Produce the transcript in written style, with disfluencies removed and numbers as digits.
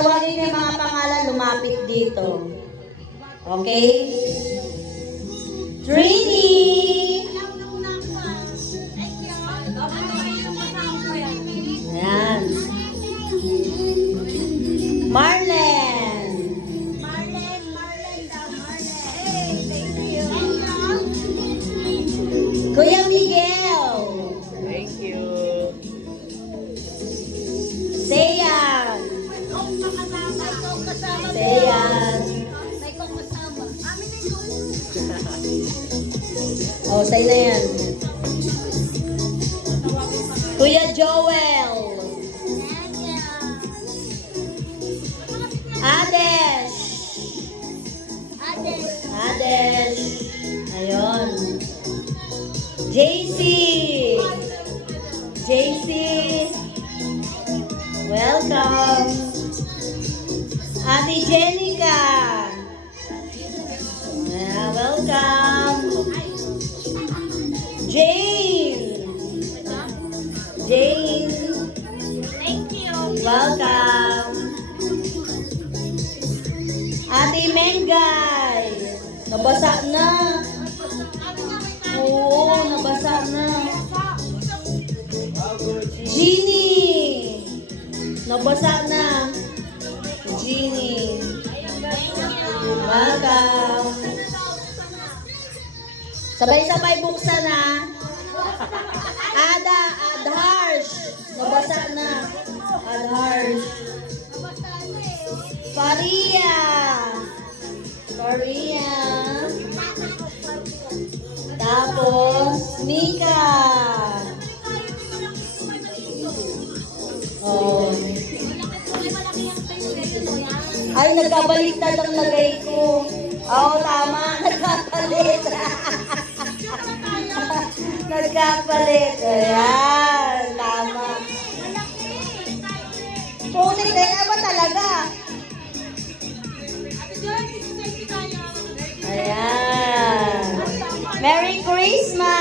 Tawagin niyo yung mga pangalan, lumapit dito. Okay? Trini! Ayan. Marlen! Kuya Miguel! Thank you. Seyan! Seyan! Oh, sa'yo na yan. Kuya Joel! Adesh! Adesh! Ayun. JC! JC! Welcome! Ate Jenica! Yeah, welcome! Jane! Jane! Thank you. Welcome! Ate Mengay! Nabasa na! Oo, nabasa na! Jeannie! Nabasa na! Jeannie! Welcome! Sabay-sabay buksan na! Adharsh! Nabasa na! Adharsh! Faria! Faria! Tapos, Mika! Oh. Ay, nagkabaliktad ang lagay ko. Oo, tama. Nagkapalit. Nagkapalit. Ayan, tama. Putik, kaya ba talaga? Ayan. Merry Christmas!